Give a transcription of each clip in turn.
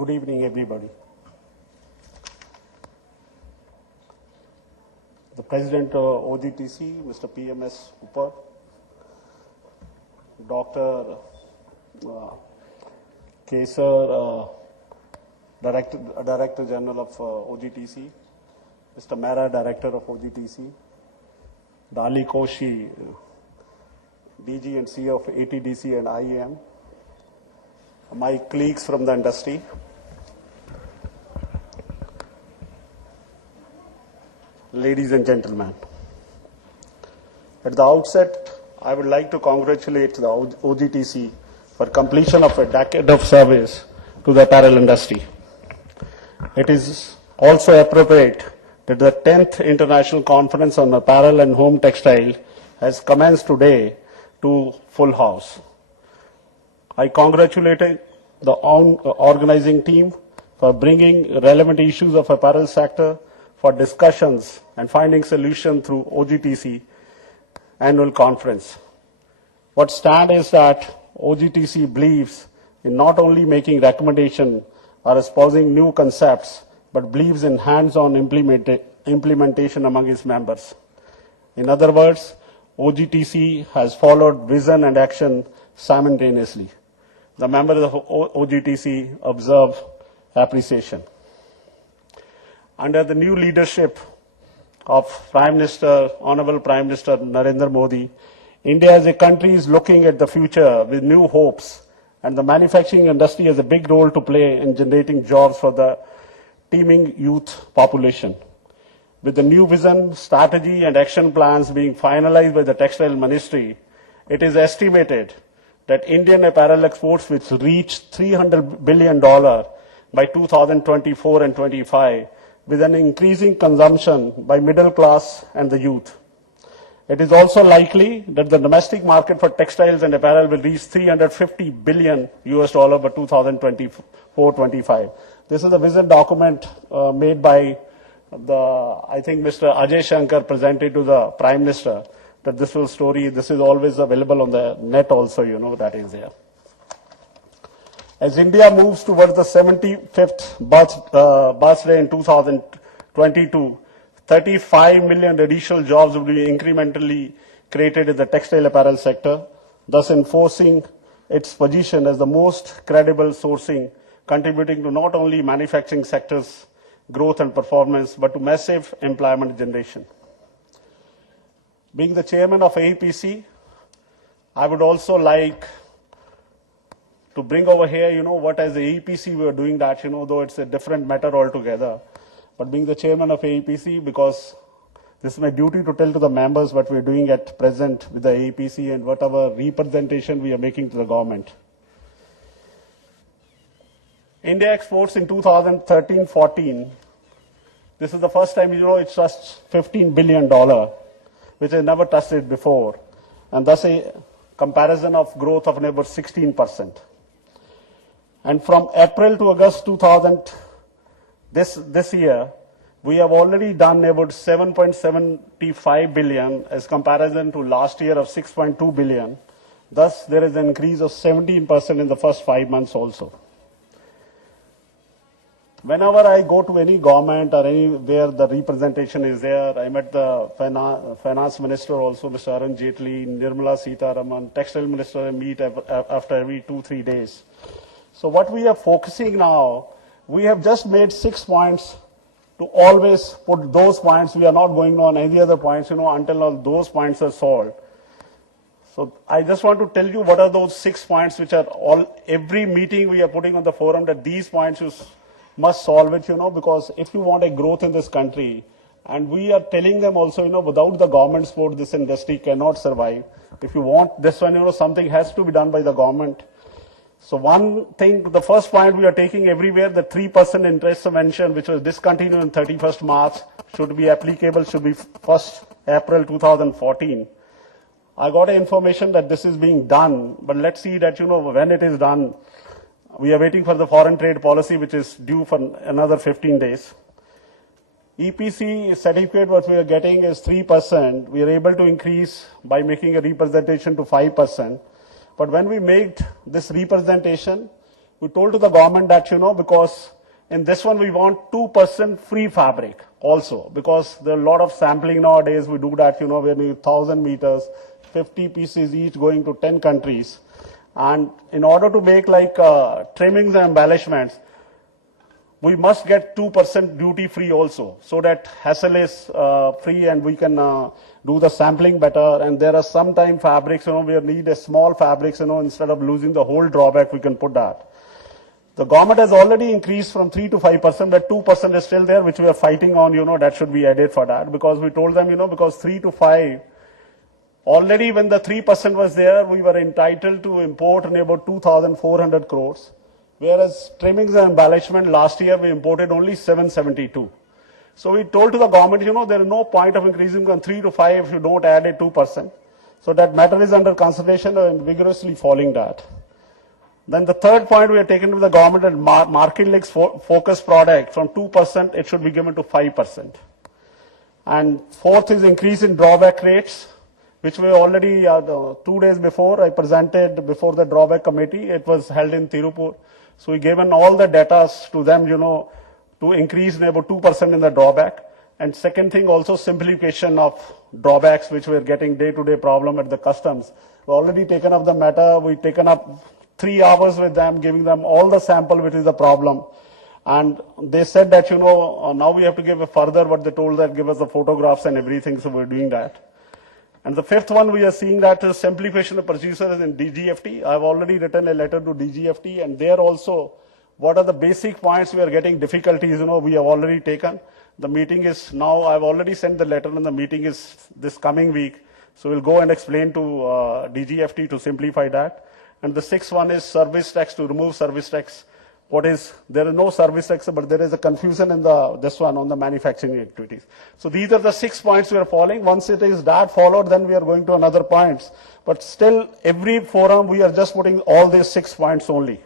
Good evening, everybody. The President of OGTC, Mr. PMS Upar, Dr. Kesar, Director General of OGTC, Mr. Mehra, Director of OGTC, Dali Koshi, DG and CEO of ATDC and IEM, my colleagues from the industry, ladies and gentlemen. At the outset, I would like to congratulate the OGTC for completion of a decade of service to the apparel industry. It is also appropriate that the 10th International Conference on Apparel and Home Textile has commenced today to full house. I congratulate the organizing team for bringing relevant issues of apparel sector for discussions and finding solutions through OGTC annual conference. What stands is that OGTC believes in not only making recommendations or espousing new concepts, but believes in hands-on implementation among its members. In other words, OGTC has followed vision and action simultaneously. The members of OGTC observe appreciation. Under the new leadership of Honorable Prime Minister Narendra Modi, India as a country is looking at the future with new hopes, and the manufacturing industry has a big role to play in generating jobs for the teeming youth population. With the new vision, strategy and action plans being finalized by the Textile Ministry, it is estimated that Indian apparel exports will reach $300 billion by 2024 and 25, with an increasing consumption by middle class and the youth. It is also likely that the domestic market for textiles and apparel will reach $350 billion by 2024-25. This is a vision document made by Mr. Ajay Shankar presented to the Prime Minister. That this whole story, this is always available on the net also, that is there. As India moves towards the 75th birthday in 2022, 35 million additional jobs will be incrementally created in the textile apparel sector, thus enforcing its position as the most credible sourcing, contributing to not only manufacturing sector's growth and performance, but to massive employment generation. Being the chairman of AEPC, I would also like to bring over here, what as the AEPC we are doing that, though it's a different matter altogether. But being the chairman of AEPC, because this is my duty to tell to the members what we're doing at present with the AEPC and whatever representation we are making to the government. India exports in 2013-14, this is the first time, it touched $15 billion, which has never touched it before, and thus a comparison of growth of about 16%. And from April to August 2000, this year, we have already done about 7.75 billion as comparison to last year of 6.2 billion. Thus, there is an increase of 17% in the first 5 months also. Whenever I go to any government or anywhere the representation is there, I met the finance minister also, Mr. Arun Jaitley, Nirmala Sitharaman, textile minister I meet after every 2-3 days. So what we are focusing now, we have just made 6 points to always put those points. We are not going on any other points, until all those points are solved. So I just want to tell you what are those 6 points which are every meeting we are putting on the forum, that these points you must solve it, because if you want a growth in this country, and we are telling them also, without the government support, this industry cannot survive. If you want this one, something has to be done by the government. So one thing, the first point we are taking everywhere, the 3% interest subvention, which was discontinued on 31st March, should be applicable, should be 1st April 2014. I got information that this is being done, but let's see that, when it is done. We are waiting for the foreign trade policy, which is due for another 15 days. EPC certificate, what we are getting is 3%. We are able to increase by making a representation to 5%. But when we made this representation, we told to the government that, because in this one we want 2% free fabric also, because there are a lot of sampling nowadays. We do that, we need 1,000 meters, 50 pieces each going to 10 countries. And in order to make like trimmings and embellishments, we must get 2% duty free also, so that hassle is free and we can do the sampling better. And there are sometimes fabrics, we need a small fabrics, instead of losing the whole drawback, we can put that. The government has already increased from 3 to 5%, but 2% is still there, which we are fighting on, that should be added for that, because we told them, because 3 to 5, already when the 3% was there, we were entitled to import in about 2,400 crores. Whereas trimmings and embellishment last year we imported only 772. So we told to the government, there is no point of increasing from 3 to 5 if you don't add a 2%. So that matter is under consideration and vigorously following that. Then the third point we have taken to the government and market links focus product from 2%, it should be given to 5%. And fourth is increase in drawback rates, which we already 2 days before I presented before the drawback committee. It was held in Tirupur. So we given all the data to them, to increase in about 2% in the drawback. And second thing, also simplification of drawbacks, which we are getting day-to-day problem at the customs. We already taken up the matter. We taken up 3 hours with them, giving them all the sample, which is the problem. And they said that, now we have to give a further what they told that give us the photographs and everything. So we're doing that. And the fifth one, we are seeing that is simplification of procedures in DGFT. I've already written a letter to DGFT, and there also, what are the basic points we are getting difficulties, we have already taken. The meeting is now, I've already sent the letter, and the meeting is this coming week. So we'll go and explain to DGFT to simplify that. And the sixth one is service tax, to remove service tax. There is no service tax, but there is a confusion in this one on the manufacturing activities. So these are the 6 points we are following. Once it is that followed, then we are going to another points. But still, every forum, we are just putting all these 6 points only.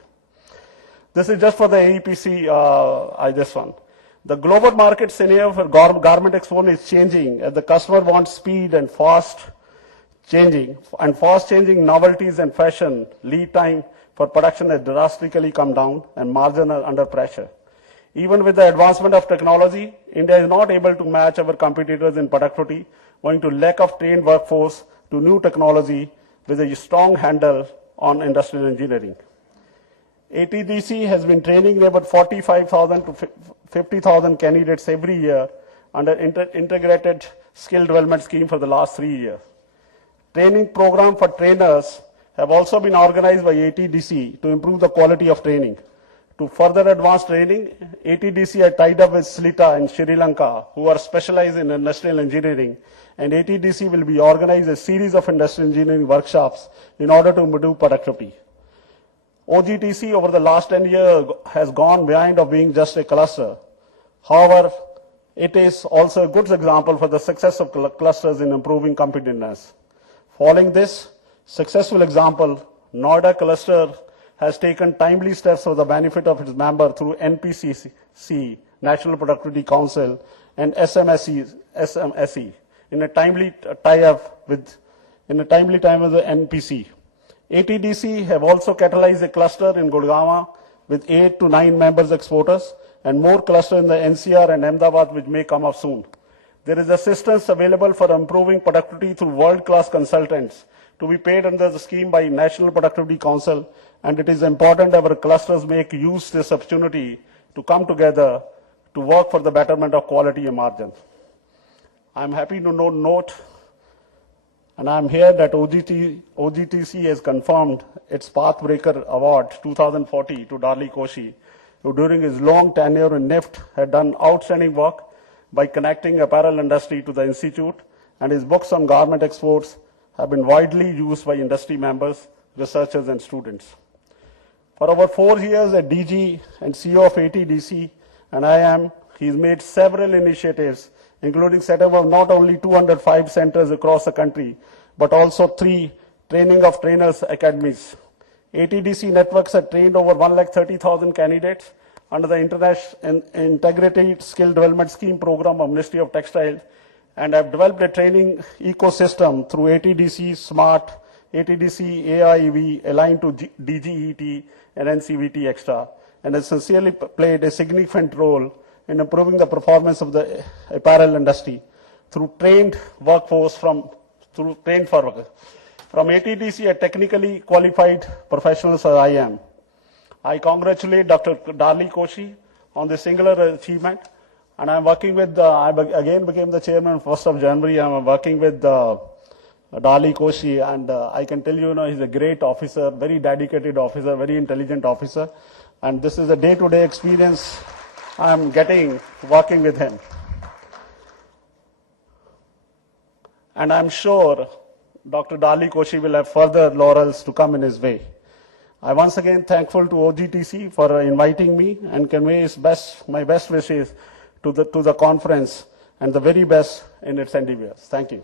This is just for the AEPC, this one. The global market scenario for garment export is changing as the customer wants speed and fast changing novelties and fashion. Lead time for production has drastically come down and margin are under pressure. Even with the advancement of technology, India is not able to match our competitors in productivity, owing to lack of trained workforce to new technology with a strong handle on industrial engineering. ATDC has been training about 45,000 to 50,000 candidates every year under integrated skill development scheme for the last 3 years. Training program for trainers have also been organized by ATDC to improve the quality of training. To further advance training, ATDC had tied up with SLITA in Sri Lanka, who are specialized in industrial engineering, and ATDC will be organized a series of industrial engineering workshops in order to improve productivity. OGTC over the last 10 years has gone behind of being just a cluster. However, it is also a good example for the success of clusters in improving competitiveness. Following this successful example, Noida cluster has taken timely steps for the benefit of its member through NPCC, National Productivity Council, and SMSE in a timely tie-up with the NPC. ATDC have also catalyzed a cluster in Gurgaon with 8 to 9 members exporters and more clusters in the NCR and Ahmedabad, which may come up soon. There is assistance available for improving productivity through world-class consultants to be paid under the scheme by National Productivity Council, and it is important that our clusters make use of this opportunity to come together to work for the betterment of quality and margin. I am happy to note, and I am here that OGTC has confirmed its Pathbreaker Award 2040 to Darli Koshi, who during his long tenure in NIFT had done outstanding work by connecting apparel industry to the institute, and his books on garment exports have been widely used by industry members, researchers, and students. For over 4 years as DG and CEO of ATDC, and he's made several initiatives, including setting up not only 205 centers across the country, but also 3 training of trainers academies. ATDC networks have trained over 130,000 candidates under the International Integrated Skill Development Scheme program of Ministry of Textiles, and have developed a training ecosystem through ATDC Smart, ATDC AIEV aligned to DGET, and NCVT Extra, and has sincerely played a significant role in improving the performance of the apparel industry through trained workforce from ATTC, a technically qualified professionals as I am. I congratulate Dr. Darli Koshi on this singular achievement, and I'm working with, I again became the chairman 1st of January. I'm working with Darli Koshi, and I can tell you, he's a great officer, very dedicated officer, very intelligent officer, and this is a day-to-day experience I'm getting working with him. And I'm sure Dr. Darli Koshi will have further laurels to come in his way. I'm once again thankful to OGTC for inviting me and convey my best wishes to the conference and the very best in its endeavors. Thank you.